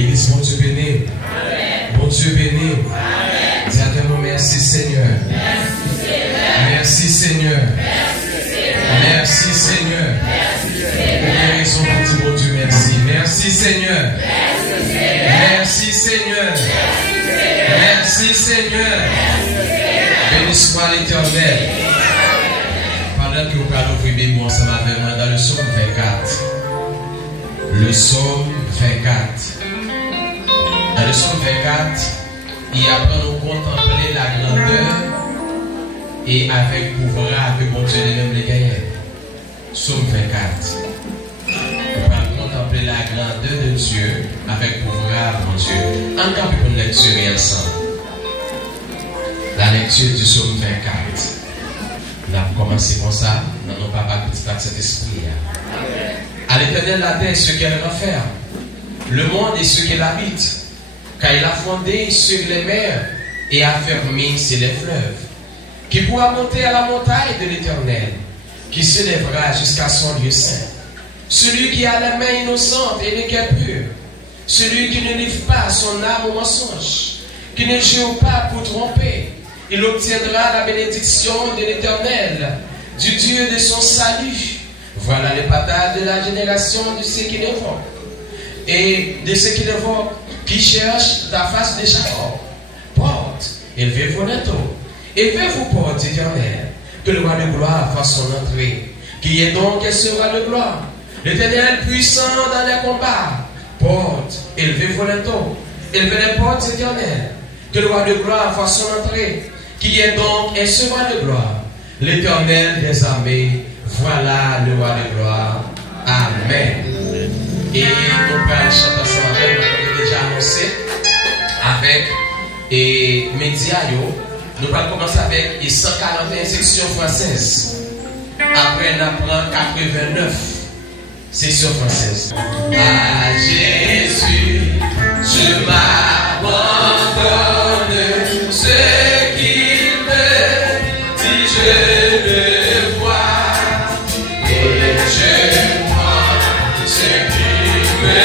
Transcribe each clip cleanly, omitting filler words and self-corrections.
L'église, bon Dieu béni. Bon Dieu béni. Dis-moi merci Seigneur. Merci Seigneur. Merci Seigneur. Pour raison pour dire bon Dieu merci. Merci Seigneur. Merci Seigneur. Merci Seigneur. Béni soit l'Éternel. Pendant que vous allez ouvrir mes mots ensemble avec moi dans le psaume 24. Le psaume 24. Dans le psaume 24, il apprend à nous contempler la grandeur et avec pouvoir que bon Dieu lui-même les gagne. Psaume 24. On va contempler la grandeur de Dieu avec pouvoir, mon Dieu. Encore une lecture ensemble. La lecture du psaume 24. On a commencé comme ça. Nous n'avons pas petit à cet esprit. À l'Éternel la terre, ce qu'elle renferme, le monde et ce qu'elle habite, car il a fondé sur les mers et a fermé sur les fleuves. Qui pourra monter à la montagne de l'Éternel, qui s'élèvera jusqu'à son lieu saint. Celui qui a la main innocente et le cœur pur, celui qui ne livre pas son âme au mensonge, qui ne joue pas pour tromper, il obtiendra la bénédiction de l'Éternel, du Dieu de son salut. Voilà les patates de la génération de ceux qui l'évoquent, et de ceux qui l'évoquent, qui cherchent la face de Jacob. Porte, élevez-vous bientôt. Élevez-vous, porte éternelle, que le roi de gloire fasse son entrée. Qui est donc ce roi de gloire? L'Éternel puissant dans les combats. Porte, élevez-vous bientôt. Élevez les portes éternelles, que le roi de gloire fasse son entrée. Qui est donc ce roi de gloire? L'Éternel des armées. Voilà le roi de gloire. Amen. Et nous allons chanter ensemble avec, nous avons déjà annoncé avec Mediayo. Nous allons commencer avec les 141 sections françaises. Après, on apprend 89 sections françaises. À Jésus, je m'abandonne. Ce qu'il me dit, je le vois. Et je prends ce qu'il me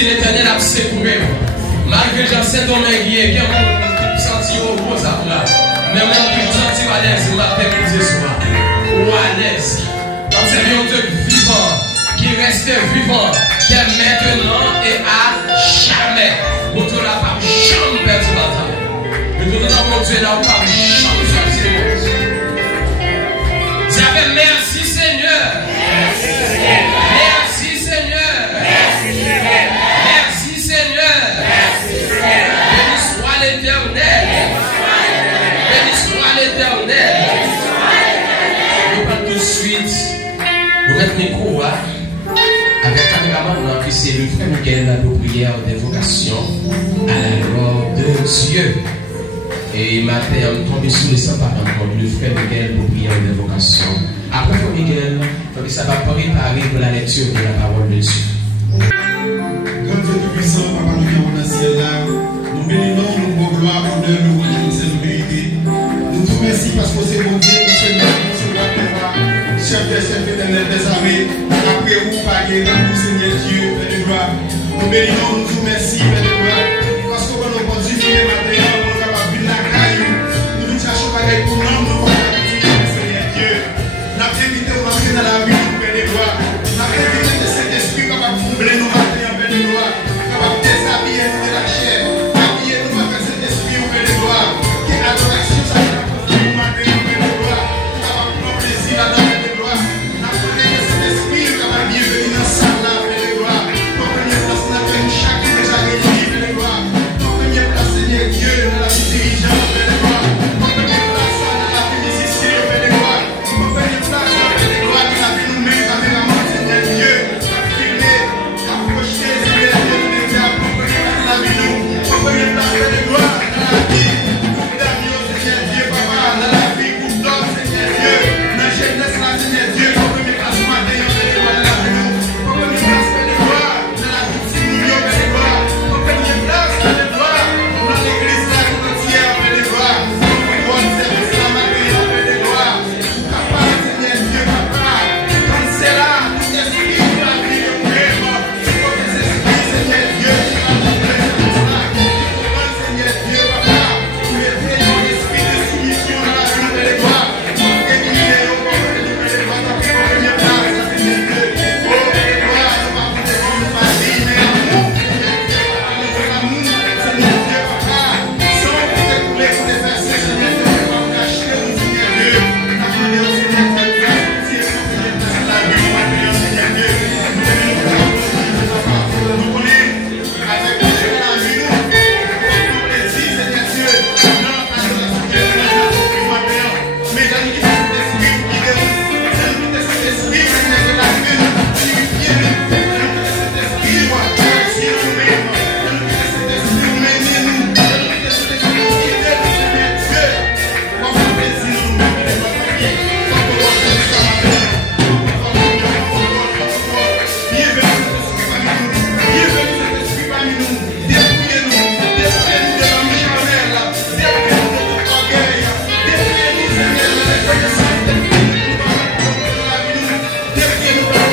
dit l'Éternel a secouru. Malgré Jean Saint-Domingue qui a senti au gros là. Mais moi, je me sens à l'aise, je m'appelle ce soir. Ou à l'aise. Comme c'est un Dieu vivant, qui reste vivant dès maintenant et à jamais. Vous ne la pas jamais perdu bataille. Nous devons continuer là, pas jamais sortir. J'avais merci Seigneur. Merci Seigneur. Merci Seigneur. Béni soit l'Éternel. Béni soit l'Éternel. Nous parlons tout de suite. Vous mettez mes micro avec le caméraman qui c'est le frère Miguel de prière d'invocation à la gloire de Dieu. Et ma terre tombé sous les 100 parents le frère Miguel pour prière d'invocation. Après frère Miguel, ça va préparer pour la lecture de la parole de Dieu. Grand Dieu tout-puissant, Papa, nous venons dans le ciel là. Nous bénissons, nous rendons gloire, honneur, nous rendons cette vérité. Nous te remercions parce que c'est bon Dieu, Seigneur, nous sommes là pour voir. Chef éternel des armées, après vous, paguez nous, Seigneur Dieu, Père de gloire. Nous bénissons, nous te remercions, Père de gloire. Parce que nous avons dû finir matin, nous avons vu la caille. Nous nous cherchons avec pour nous, nous avons dit, Seigneur Dieu. Nous avons invité au marché dans la vie, Père de gloire. Nous avons invité de cet esprit capable de combler nos matins, Père de gloire. Capable de déshabiller nous de la chair. Habiller nous avec cet esprit, Père de gloire. Qui est l'adoration, ça va pour nous matin, Père de gloire. Capable de prendre plaisir là-dedans, Père de gloire. Nous avons invité cet esprit, capable de bienvenir dans sa là, Père de gloire. Pour venir dans notre vie, chacun déjà réuni, Père de gloire. Pour venir place, Seigneur Dieu, dans la vie dirigeante, Père de gloire. Pour venir place dans la vie musicien, Père de gloire. Pour venir place, Père de gloire, dans la vie nous-mêmes, caméraman, Seigneur Dieu. Filmer, approcher, Seigneur Dieu, nous dire, pour venir dans la vie nous. Pour venir place, Père de gloire, dans la vie. Groupe d'amis, Seigneur Dieu, Papa, dans la vie, groupe d'hommes, Seigneur Dieu. Dans la jeunesse, là, Seigneur Dieu, pour venir place, matin, Père de gloire, dans la vie nous. Pour venir place, Père de gloire, dans la vie, Père de gloire. Pour venir place, Père de gloire, dans l'église, là, tout entière, Père de gloire. Pour voir le service, là, matin, Père de gloire. Papa, Seigneur Dieu, Papa, comme c'est là, tout esprit de la vie de nous-mêmes. Il faut que ces esprits, Seigneur Dieu, qui va nous plaire, Seigneur Dieu, Papa, pour mettre un esprit de soumission dans la vie, Père de gloire. Pour éliminer au corps de Père de gloire, pour venir place, Seigneur Dieu. Oh, Père de gloire, nous va vous dire, nous va dire, mais amour, Seigneur Dieu, Papa, sans vous écouler pour les versets, Seigneur Dieu, pour nous cacher, nous, Seigneur Dieu. Nous demandons, Seigneur Dieu, de la vie, Seigneur Dieu. Nous connaissons avec la vie, nous, pour plaisir, Seigneur Dieu. Non, pas de la Seigneur, mais la vie, cet esprit qui est cet esprit, Seigneur de la vie, qui vient, cet esprit, si nous-mêmes, cet esprit, nous-mêmes, cet esprit qui est, Seigneur Dieu, pour faire plaisir, nous-mêmes, de notre vie, pour pouvoir faire ça, bienvenue cet esprit parmi nous, dépouillez-nous de la méchamel, dépouillez-nous de notre orgueil, dépouillez-nous, Seigneur, de la connaissance de la vie, dépouillez-nous de la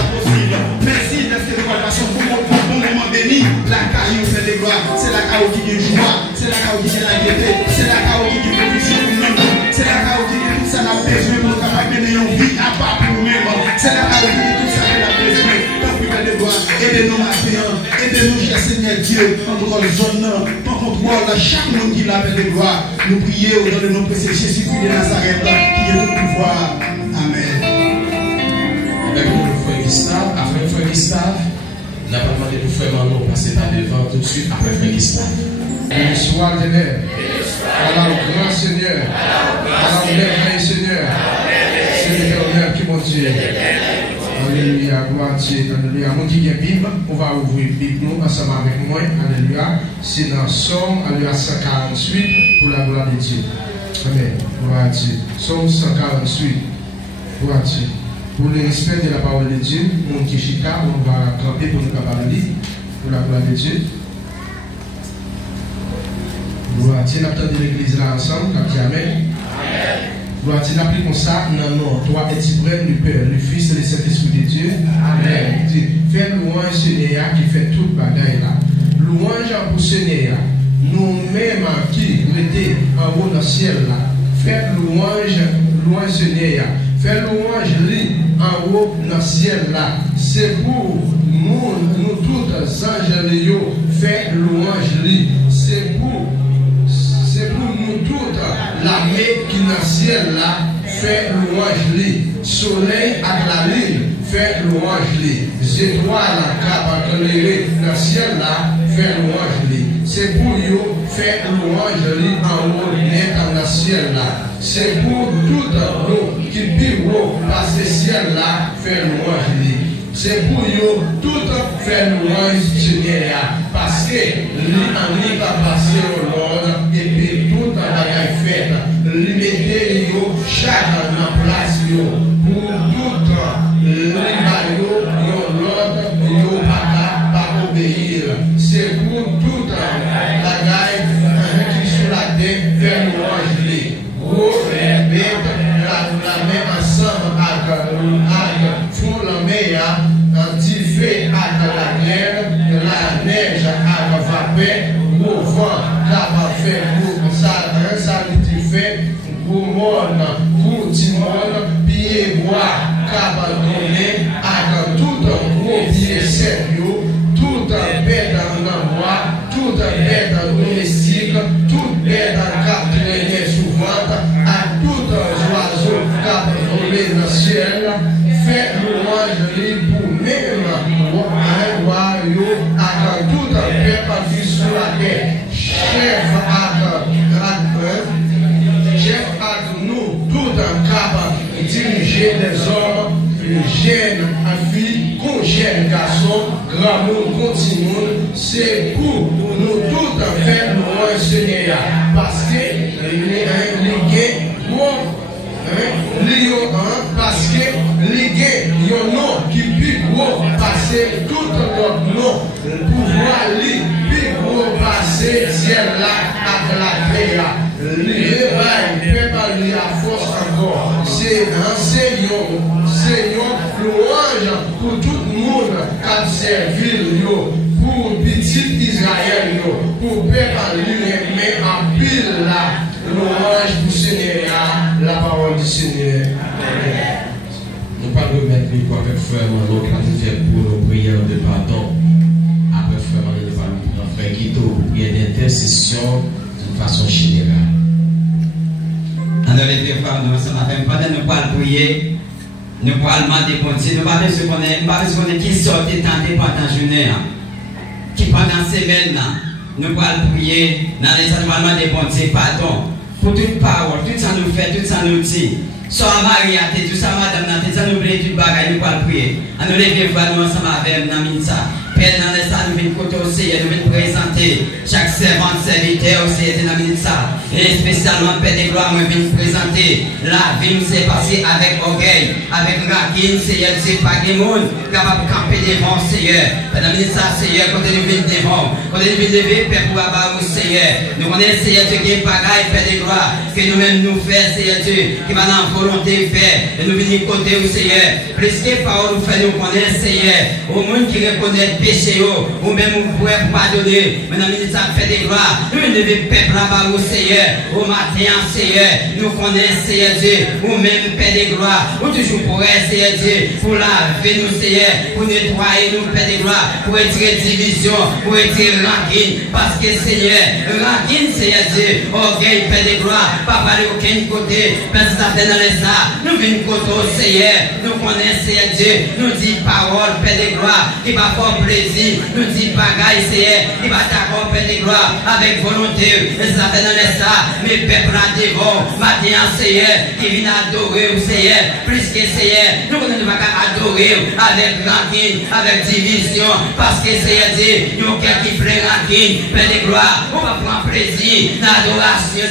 bienvenue, merci d'être de relation pour bon moment béni. La caillou fait des gloires, c'est la caillou qui est joie, c'est la caillou qui est la gaieté, c'est la caillou qui est provision pour nous, c'est la caillou qui est tout ça, la besoin pour nous, capable de une vie à part pour nous-mêmes. matin. Aidez-nous, cher Seigneur Dieu, en tout cas, zone, en contrôle, chaque monde qui l'appelle de gloire. Nous prions au nom de nos précieux Jésus-Christ de Nazareth, qui est le pouvoir. Amen. Avec nous, frère Gustave, après frère Gustave, on n'a pas demandé de frère Manon passer par devant tout de suite après frère Gustave. Bonsoir, Ténèbres. Alors, grand Seigneur. Alors, merveilleux Seigneur. C'est l'éternel qui m'a dit. Alléluia, gloire à Dieu. Alléluia. Mon qui est Bible, on va ouvrir la Bible nous ensemble avec moi. Alléluia. C'est dans Somme, Alléluia 148 pour la gloire de Dieu. Amen. Gloire à Dieu. Somme 148. Gloire à Dieu. Pour le respect de la parole de Dieu, mon qui chita, on va camper pour nous capables pour la gloire de Dieu. Gloire à Dieu. Nous attendons l'église là ensemble. Amen. Gloire à Dieu. Nous appelons comme ça. Non, non. Toi es-tu vrai, le Père, le Fils et le Saint-Esprit de Dieu. Amen. Fais louange Seigneur qui fait toute bagaille là. Louange pour Seigneur. Nous-mêmes qui étaient en haut dans le ciel là. Fais louange Seigneur. Fais louange lui en haut dans le ciel là. C'est pour nous tous anges. Fais louange lui. C'est pour nous toutes, l'armée qui est dans le ciel là, fait louange lui. Soleil à la lune, fait louange lui. Les étoiles qui sont dans le ciel là, fait louange lui. C'est pour vous, fait louange lui en haut dans le ciel là. C'est pour toutes nous qui vivent par ce ciel là, fait louange lui. C'est pour vous, tout faire louange Seigneur. Parce que lui en lui va passer au Lord et puis tout en bagaille faite. Lui mettez chaque en place pour tout le Lord pas obéir. C'est pour tout bagaille qui sur la terre faire louange lui. La même ensemble avec font la meilleure. Fait à la terre, la neige à la vapeur, au vent, la fait pour ça fait pour monde, pour Timon, pied bois, cabadonné, à tout un gros pied sérieux, tout un bête en bois, tout un bête domestique, tout bête en capturé souvent, à tout un oiseau capturé dans le ciel, fait louange libre pour même. À tout un peuple qui sur la terre, chef à nous, tout un cap, diriger les hommes, jeunes filles, jeunes garçons, grand monde, continue, c'est pour nous tout en faire louange Seigneur. Parce que les parce que les gars, il y a un nom qui peut passer tout notre nom, pouvoir lui passer ciel là à la terre. Les peut pas lui à force encore. C'est un Seigneur, louange pour tout le monde qui servi pour petit Israël, pour peuple lui, mais en pile là. Louange pour Seigneur, la parole du Seigneur. Nous ne pouvons pas remettre les avec frère Manon qui a fait pour nos prières de pardon. Après frère Manon, nous allons frère Guido pour prier d'intercession d'une façon générale. Alors les frères, nous sommes pendant nous parlons prier, nous parlons demander bon Dieu, nous parlons ce qu'on est, qui sortent pendant la journée, qui pendant la semaine. Nous allons prier dans les animaux des bon Dieu, pardon, pour toute parole, tout ça nous fait, tout ça nous dit. Soit Marie, tout ça, madame, tout ça nous plaît, tout bagaille, nous allons prier. Nous levons nous ensemble avec nous, Père, dans les salles, nous venons côté aussi, nous venons présenter chaque servante, serviteur aussi, dans la minute ça. Et spécialement, Père de gloire, nous venons présenter la vie, c'est passé avec orgueil, avec raquine, Seigneur, c'est pas des monde capable de camper devant, Seigneur. Dans la minute ça, Seigneur, quand nous venons devant, quand nous venons lever, Père, pour avoir Seigneur. Nous connaissons, Seigneur, Dieu, qui est pareil, Père de gloire, que nous-mêmes nous faisons, Seigneur Dieu, qui va dans la volonté de faire. Et nous venons côté, Seigneur. Plus que parole, nous faisons, nous connaissons, Seigneur, au monde qui reconnaît péché, ou même vous pouvez pardonner. Maintenant, ministre fait des gloires. Nous devons peuple là-bas au Seigneur. Au matin, Seigneur, nous connaissons, Seigneur Dieu, ou même Père des gloires, ou toujours pour Seigneur Dieu, pour laver nous, Seigneur. Seigneur, pour nettoyer nous, Père de gloire, pour retirer division, pour retirer rancune, parce que Seigneur, rancune, Seigneur Dieu, orgueil, Père de gloire, pas parler aucun côté, Père ça fait dans les ça, nous venons côté au Seigneur, nous connaissons, Seigneur Dieu, nous dit parole, Père de gloire, qui va faire plaisir, nous dit bagaille, Seigneur, qui va t'accorder, Père de gloire, avec volonté, et ça fait dans les ça, mes peuples à devant, matin, Seigneur, qui vient adorer, Seigneur, plus que Seigneur, nous ne pouvons pas adorer avec rancune, avec division, parce que Seigneur dit, nous qui plaît rancune, Père de gloire, on va prendre plaisir dans l'adoration,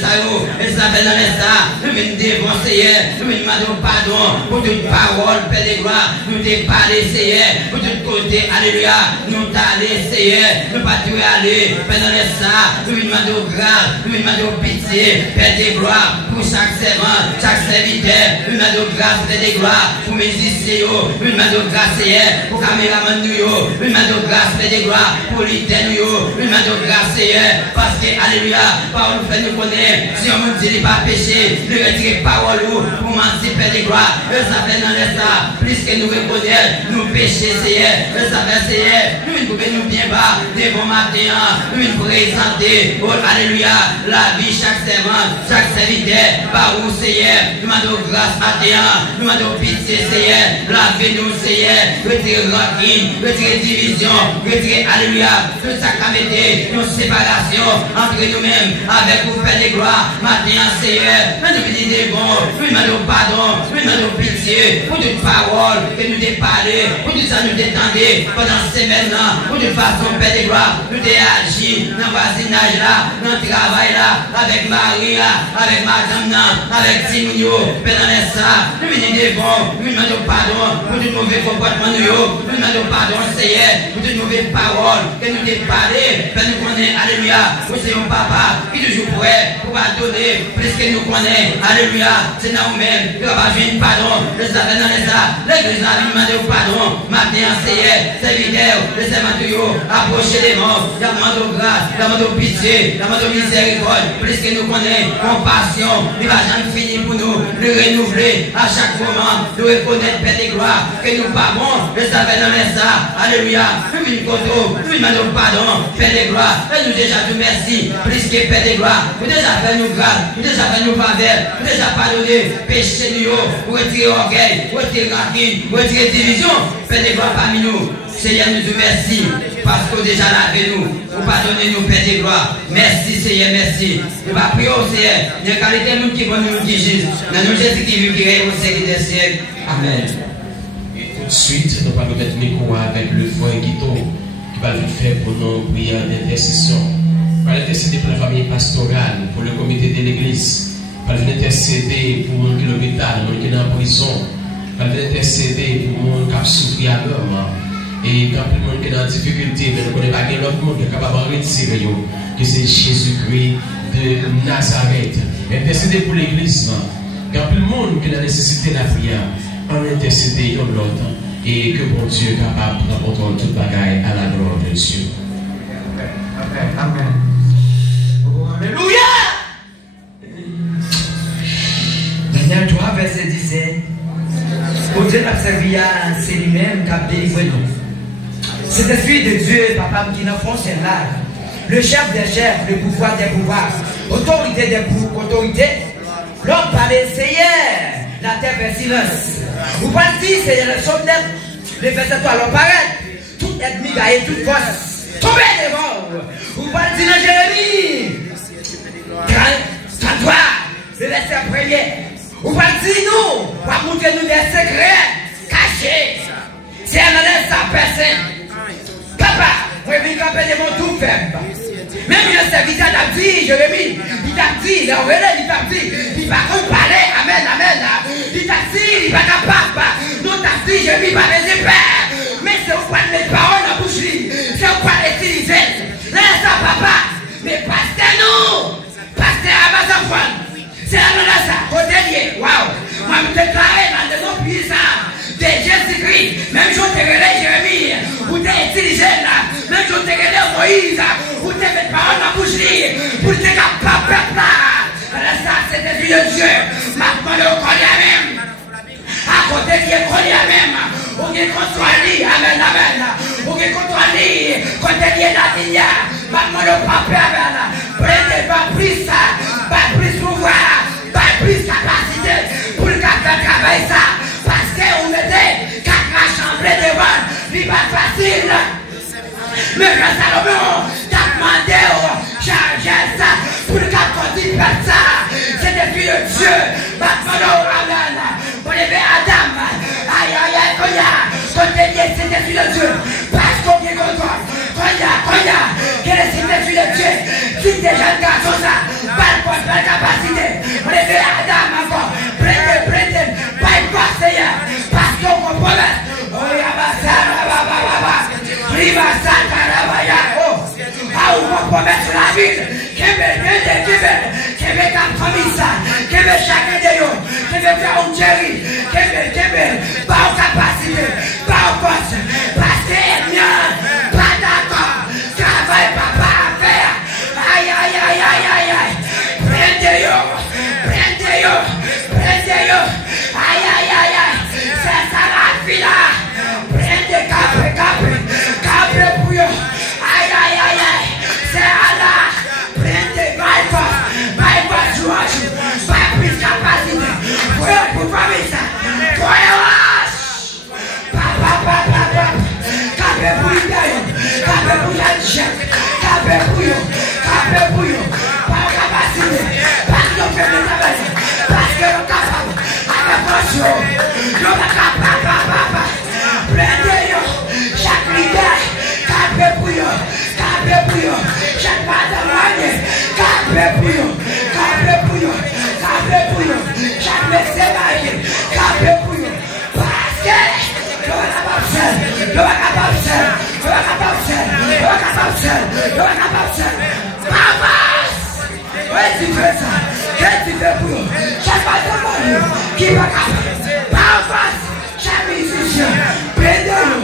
et ça fait dans les ça, nous venons devant Seigneur, nous venons demander pardon pour toute parole, Père de gloire, nous te parler, Seigneur, pour tout côté, alléluia, nous t'aller, Seigneur, nous pas tout aller, Père dans les ça, nous demandons grâce, nous demandons pitié, Père de gloire, pour chaque servant, chaque serviteur, nous demandons grâce, Père de gloire, pour mes musiciens, nous demandons grâce, Seigneur, pour caméraman, nous demandons grâce, Père de gloire, pour l'idée, nous demandons grâce, Seigneur, parce que, alléluia, parole fait nous connaître, si on nous dit pas péché, nous retirer parole pour mentir, Père de gloire, et ça fait dans les ça, plus que nous reconnaître, nous pécher, Seigneur, et ça fait, Seigneur, nous pouvons nous bien bas, devant matin, nous présenter, oh, alléluia, la vie, chaque servant, chaque serviteur, par où, Seigneur, nous demandons grâce matin, nous demandons pitié, Seigneur, la vie, nous, Seigneur, retirer rancune, retirer division, retirer, alléluia, tout ça qui a mis nos séparations entre nous-mêmes, avec vous, Père de gloire, matin, Seigneur, nous venons devant, nous demandons pardon, nous demandons pitié, pour toute parole que nous avons parlé, pour tout ça nous détendez pendant ces semaines-là, pour toute façon, Père de gloire, nous avons agi dans le voisinage là, dans le travail là, avec Marie là, avec Madame là, avec Timounio, pendant les ça, nous venons devant, nous demandons pardon pour tout mauvais comportement, nous demandons pardon, Seigneur, pour toute mauvaise parole que nous avons parlé, Père nous connaît, alléluia, pour c'est un papa qui est toujours prêt pour donner plus que nous connaît, alléluia, c'est nous-mêmes, qui va jouer pardon, le savait dans les ça, l'église a demandé pardon, matin, Seigneur, serviteur, le serment, approchez les morts, demandons grâce, demandons pitié, demandons miséricorde, plus que nous connaît, compassion, il va jamais finir pour nous, le renouveler à chaque moment, nous reconnaître, Père de gloire, que nous pas bons, le savait dans les ça, alléluia, nous venons contre nous demandons pardon, Père de gloire, et nous déjà nous merci, plus que Père de gloire, nous déjà fait nous grâce, nous déjà fait nous faveur, nous déjà pardonné, péché nous, pour retirer orgueil, pour retirer rancune, pour retirer division, Père de gloire parmi nous, Seigneur nous te merci, parce que déjà là avec nous, pour pardonner nous, Père de gloire, merci Seigneur, merci, nous va prier au Seigneur, il y a qualité nous qui vont nous qui Jésus, dans nous Jésus qui vit, qui règne au siècle des siècles, amen. Et tout de suite, nous allons mettre micro avec le frère Guito, qui va le faire pour nos prières d'intercession. On va intercéder pour la famille pastorale, pour le comité de l'église. On va intercéder pour mon l'hôpital, mon qui est en prison. On va intercéder pour mon qui a souffert à l'homme. Et quand le monde qui est en difficulté, mais ne connaît pas quel autre monde qui est capable de retirer, que c'est Jésus-Christ de Nazareth. Intercéder pour l'église. Quand le monde qui a nécessité la prière, on intercéder comme l'autre. Et que bon Dieu est capable de prendre toute bagaille à la gloire de Dieu. Amen. Amen. Alléluia. Daniel 3, verset 17. Pour Dieu n'a servi à c'est lui-même qui a délivré nous. C'est le Fils de Dieu, papa, qui nous font c'est là. Le chef des chefs, le pouvoir des pouvoirs, autorité des autorités. L'homme parlait, Seigneur, la terre fait silence. Vous parlez, Seigneur, le soldat, les versets toi, l'homme paraît. Tout ennemi gagne, toute force. Tombez devant. Vous parlez dans Jérémie 33, le verset premier. Vous parlez nous, pour montrer nous des secrets cachés. C'est un laisse sa personne. Papa, vous avez capé de mon tout faible. Même le serviteur t'a dit, Jérémie, il t'a dit, il t'a dit, il va parler, amen, amen. Il t'a dit, il va capable. Nous t'a dit, Jérémie, pas les pères. Mais c'est au point de mes paroles en bouche, c'est au point d'utiliser. Laisse ça, papa. Mais pasteur nous, pasteur Amazon, c'est la menace, hôtelier, waouh. Moi, je me déclare dans le nom puissant de Jésus-Christ. Même chose te relais, Jérémie, vous t'es utilisé là. Même chose te relais, Moïse, vous t'es fait parole dans la bouche, pour te capable là. Ça, c'est des filles de Dieu. Maintenant, le collier même. À côté de Dieu, collier même. ou qui contrôle, amen, amen, ou qui contrôle, quand il est là, il y a, maman le papa, amen, prenez pas plus pouvoir, pas plus capacité pour le travail ça, parce que vous mettez 4 chambres devant, il pas facile. Mais quand Salomon t'a demandé charger ça pour le cas qu'on dit pas ça, c'est depuis le Dieu, maintenant, amen, pour lever Adam, aïe, aïe, aïe, quand c'est depuis le Dieu, parce qu'on est content, quel est depuis le Dieu, si des jeunes garçons ça, pas capacité, pour lever Adam encore, prendez, pas une conseillère, parce qu'on comprend, oh, y'a pas ça, Prima Santa Ravaya, oh, ah, on va promettre la ville, qui veut ta famille ça, qui veut chacun de nous, qui veut faire un Jerry, qui veut, pas en capacité, pas en force, parce que rien, pas d'accord, travail papa à faire, aïe, aïe, aïe, aïe, aïe, aïe, prendez-yo, aïe, aïe, aïe, aïe, c'est ça la vie là, prendez capre pour yo, aïe, aïe, aïe, aïe, c'est Allah, prendez, baïfa, jouage, pas plus capacité, pour famille ça, papa, capre pour yo, capre pour yo, capre pour yo, pas capacité, parce que fait le travail, parce que le capable, avec force, le capable, prendez-yo, chaque leader, capé pour yo, chaque madame, capé pour yo, chaque mercenaire, capé pour yo, parce que le capable seul, papa, ouais, tu fais ça, qu'est-ce que tu fais pour yo, chaque madame, qui va capable, papa, chaque musicien, prendez-le,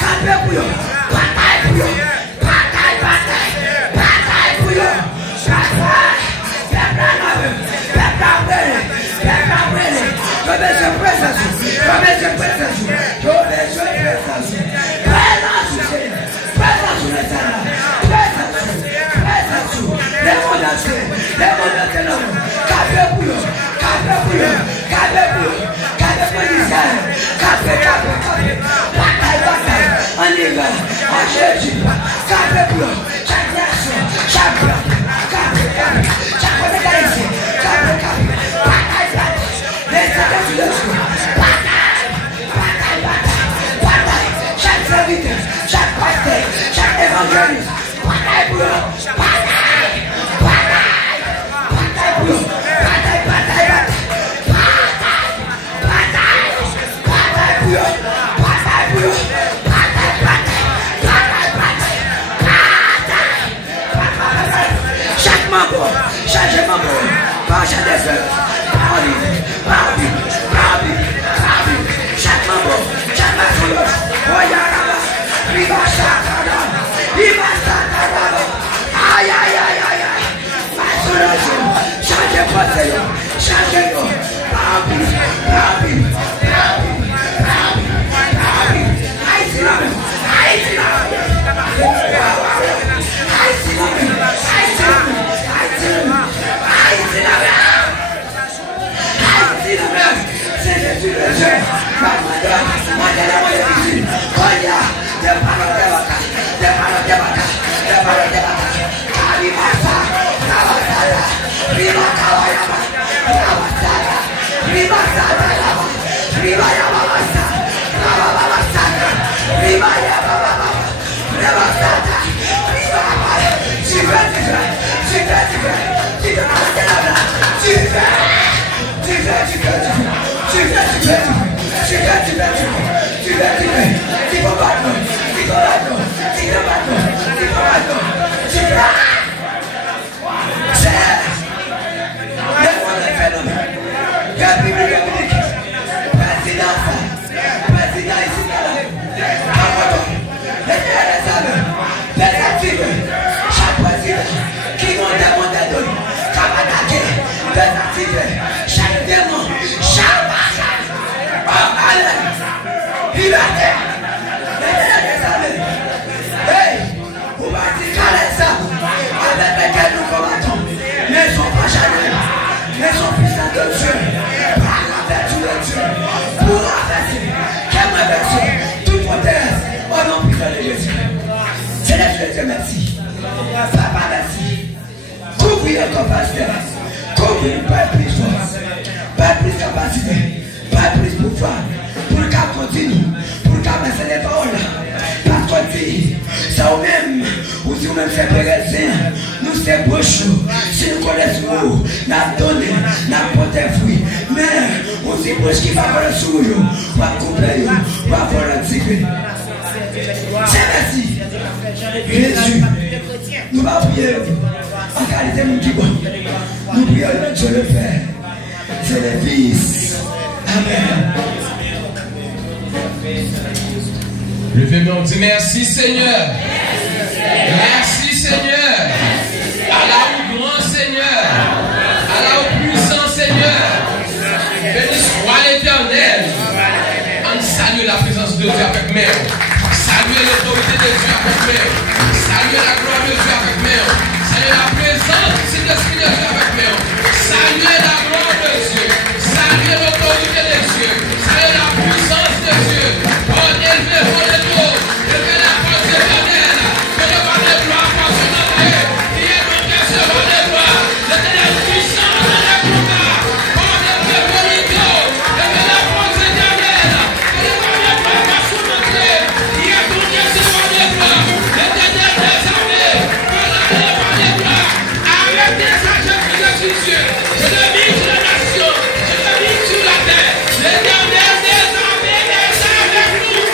capé pour yo, bataille pour yo, Chaque démon, chaque Dieu comme pasteur. Combien pas plus force, pas plus capacité, pas plus pouvoir pour le cap continue, pour le cap baisser les paroles. Parce qu'on dit, ça ou même, ou si vous-même c'est pérésin, nous c'est bouche, si nous connaissons vous, nous avons donné, nous avons porté fruit. Mais, aussi bouche qui va voler sur vous, va couper, va voler tirer. C'est merci. Jésus, nous allons prier en qualité de qui bon. Nous prions le Dieu le Père. C'est le Fils. Amen. Levez-moi, on dit merci Seigneur. Merci Seigneur. Allah au grand Seigneur. Allah au puissant Seigneur. Béni soit l'Éternel. On salue la présence de Dieu avec moi. Saluez l'autorité de Dieu avec moi. Saluez la gloire de Dieu avec moi. Saluez la présence de l'Esprit de Dieu avec moi. Saluez la gloire de Dieu. Saluez l'autorité de Dieu. Saluez la puissance de Dieu. Oh, élevez-vous les dos. Élevez la force éternelle. Élevez les gloires par son nom. Qui est mon Dieu, ce roi des gloires. L'éternel puissant dans les combats. Oh, élevez-vous les dos. Élevez la force éternelle. Élevez les gloires par son nom. Qui est mon Dieu, ce roi des gloires. L'éternel des armées. Élevez les gloires. Arrêtez ça, Jésus. Je le vis sur la nation. Je le vis sur la terre. L'éternel des armées est avec nous.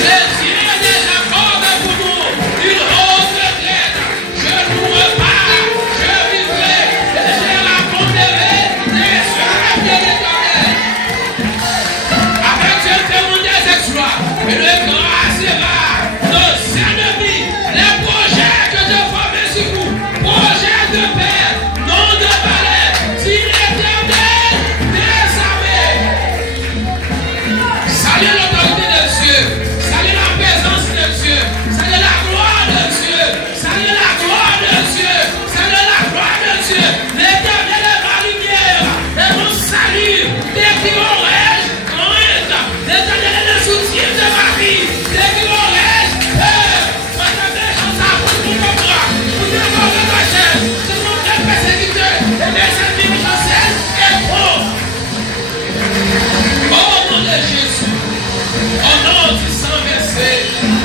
Les cieux des accords pour nous. Une rose pleine. Je nous repars. Je vivrai. Et je raconterai les soeurs de l'Éternel. Avec Dieu fait des exploits. Et le grand sera nos ennemis. Les projets que je formé sur vous. Projets de paix. Non de balai. Si l'Éternel des armées. Salut l'autorité de Dieu. Salut la présence de Dieu. Salut la gloire de Dieu. Salut la gloire de Dieu. Salut la gloire de Dieu. L'Éternel est ma lumière. Et mon salut. Dès qu'il m'aurait, l'Éternel est le soutien de ma vie. Dès qu'il m'aurait, attendez, j'en sais pour mon bras. Pour ne pas me lâcher. Je montre le persécuteur. Et mes ennemis me chassent. Et pour. Au nom de Jésus. Au nom du sang versé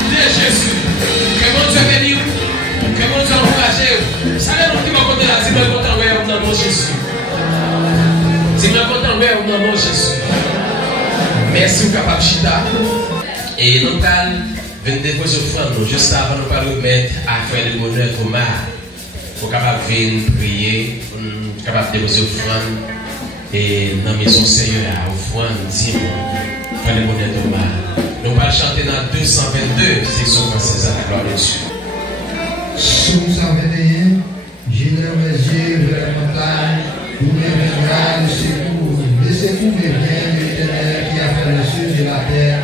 de Jésus. Que mon Dieu bénisse. Que mon Dieu encourage. Savez-vous qui m'a compté là? Si je me compte en vrai, au nom de Jésus. Si je me compte en vrai, au nom de Jésus. Merci, Papa Chita. Et nous allons déposer offrande juste avant de nous remettre à faire le bonheur pour mal. Pour capable venir prier, pour capable déposer offrande et dans la maison Seigneur à offrande, dis-moi, faire le bonheur pour mal. Nous allons chanter dans 222, c'est son français à la gloire de Dieu. Psaume 121, j'ai mes yeux vers la montagne, où me viendra le secours. Le secours me vient de l'Éternel qui a fait le ciel et la terre.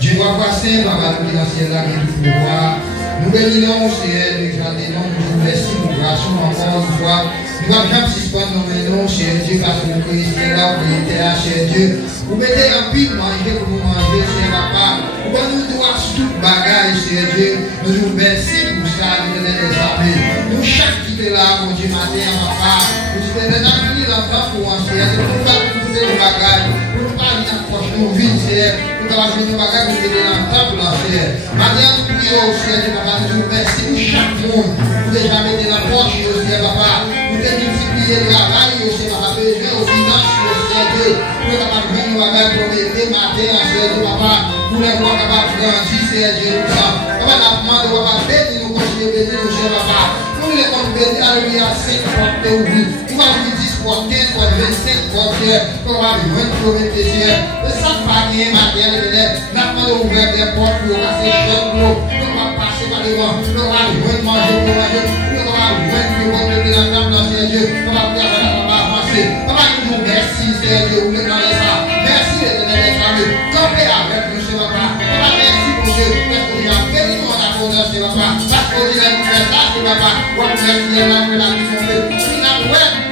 Dieu va passer, papa, nous dans le ciel là, qui tout pouvoir. Nous bénissons au ciel, nous exaltons, nous vous remercions pour grâce encore une fois. Nous avons bien suspendre nos mains, cher Dieu, parce que nous connaissons là, vous êtes là, cher Dieu. Vous mettez un pile manger pour nous manger, cher papa. Vous nous doit sur toute bagage, cher Dieu. Nous vous remercions pour ça, nous les armées. Nous chaque qui est là, mon Dieu, matin, papa. Nous sommes des amis d'enfants pour en cher. Nous ne pouvons pas nous faire des bagages. Nous ne pouvons pas nous approcher nos vies, cher. Nous avons fait des bagages, nous mettons dans le temple, cher. Maintenant, nous prions au ciel, papa. Nous vous remercions pour chaque monde. Vous déjà mettez dans la poche, cher papa. Vous devez multiplier le travail, cher papa. Besoin aux finances, cher Dieu. Pour capable de venir bagages pour mettre matin, cher Dieu, papa. Pour les voir capables de grandir, cher Dieu. Papa, la demande, papa, bénis nous, continuez bénir nous, cher papa. Nous les comptes bénis, alléluia, 5 portes ouvertes. Nous allons 10 portes, 15 portes, 25 portes, pour avoir 20 km, cher. Et ça, pas rien, matin, nous allons ouvrir des portes pour passer chez nous. Nous allons passer par les vents. Nous allons manger pour manger. Nous allons mettre la table dans cher Dieu. Nous allons avancer. Papa, nous vous merci, cher Dieu, vous le connaissez ça. Merci, l'Éternel des familles. Campez avec nous, cher papa. Papa, merci pour Dieu. Parce que vous avez béni mon abondance, cher papa. Parce que vous avez fait ça, cher papa. Vous avez fait la vie de Dieu. Nous avons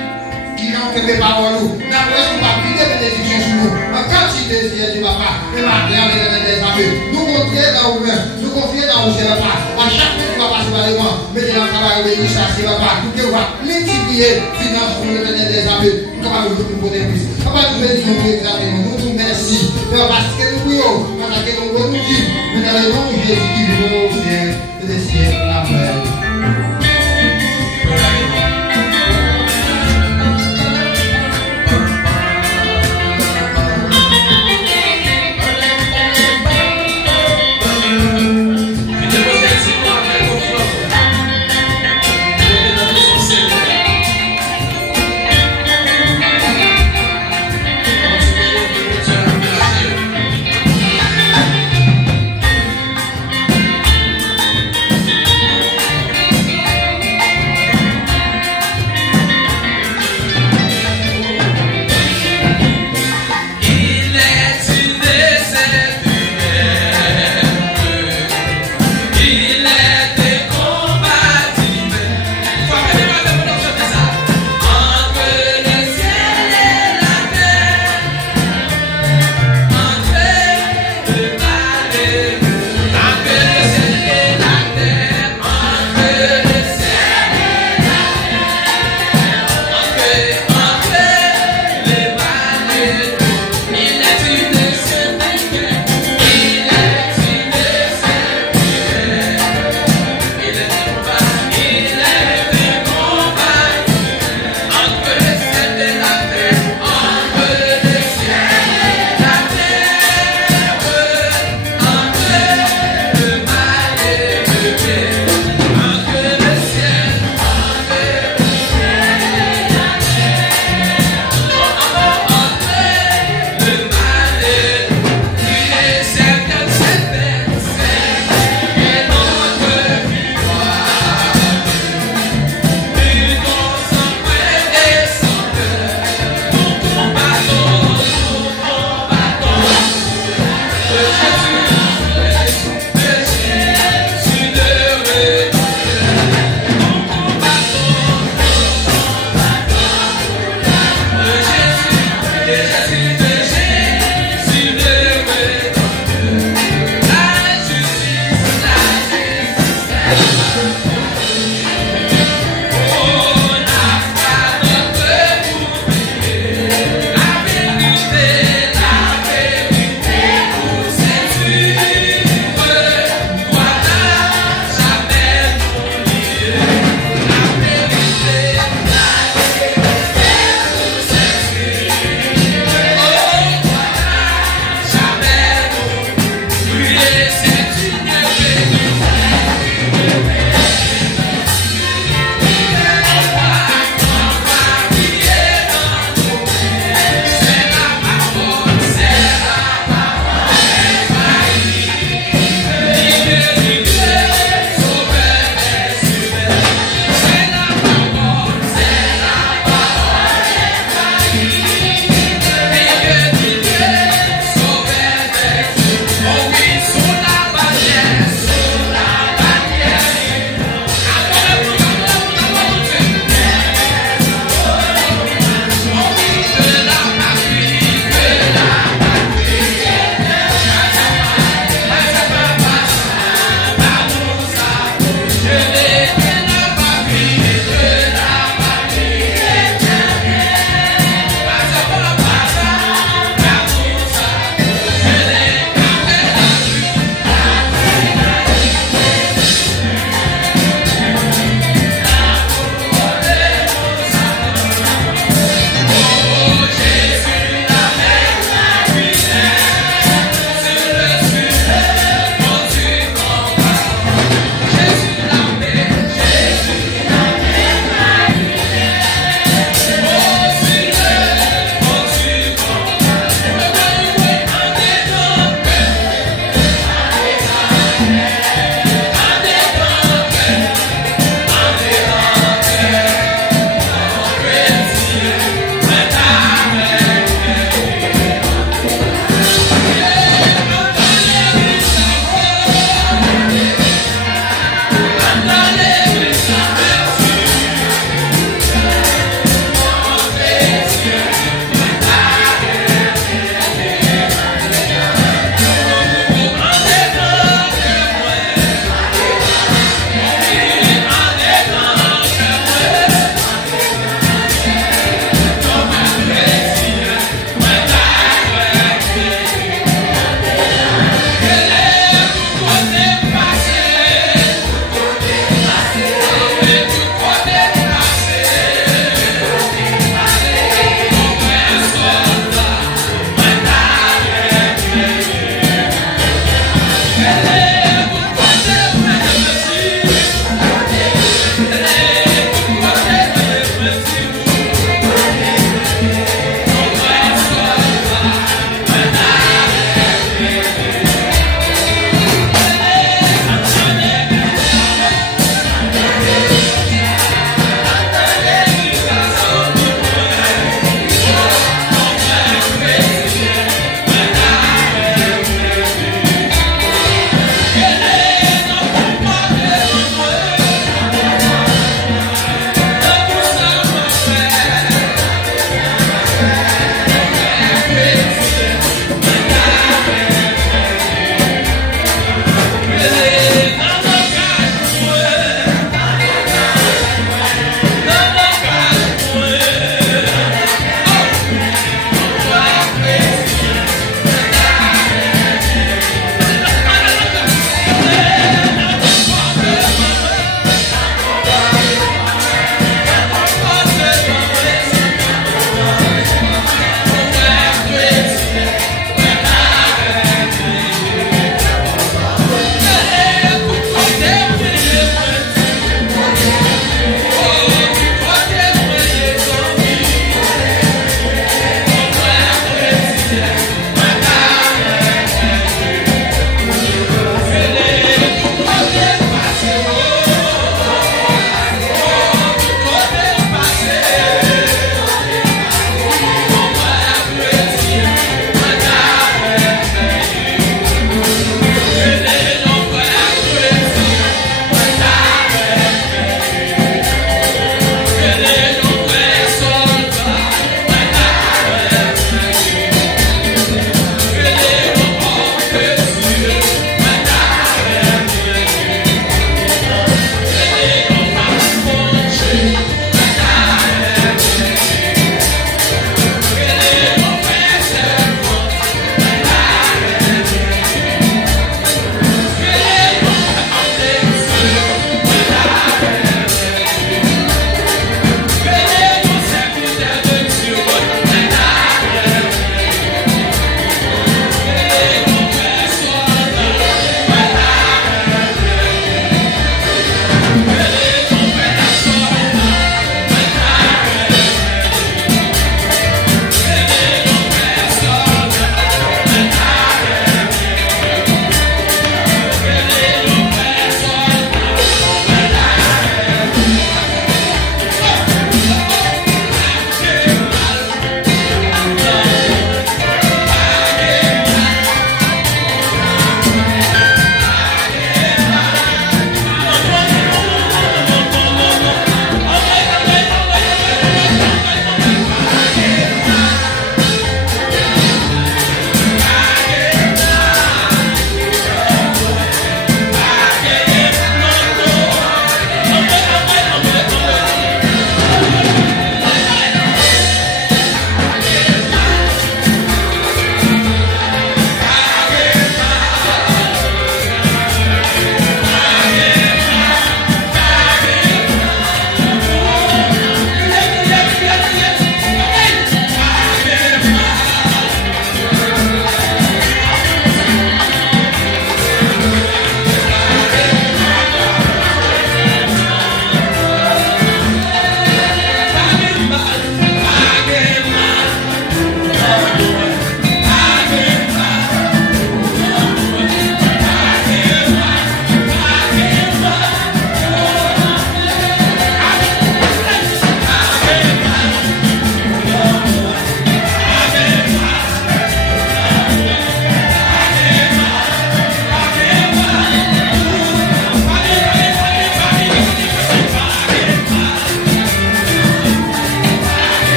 qui ont fait des paroles. Nous avons pas pris des bénédictions sur nous. En quantité, cher Dieu, papa. Et maintenant, l'Éternel des familles. Nous confions dans vous-même. Nous confions dans vous, cher papa. À chaque fois que vous passez par les vents, mettez dans le travail, béni, ça, c'est papa, tout que va multiplier finance pour nous donner des appels, pour capable de nous donner plus. Papa, nous bénissons exactement, nous merci. Parce que nous prions, parce que nous nous disons, nous dans le nom de Jésus qui vit au ciel et des ciels. Amen.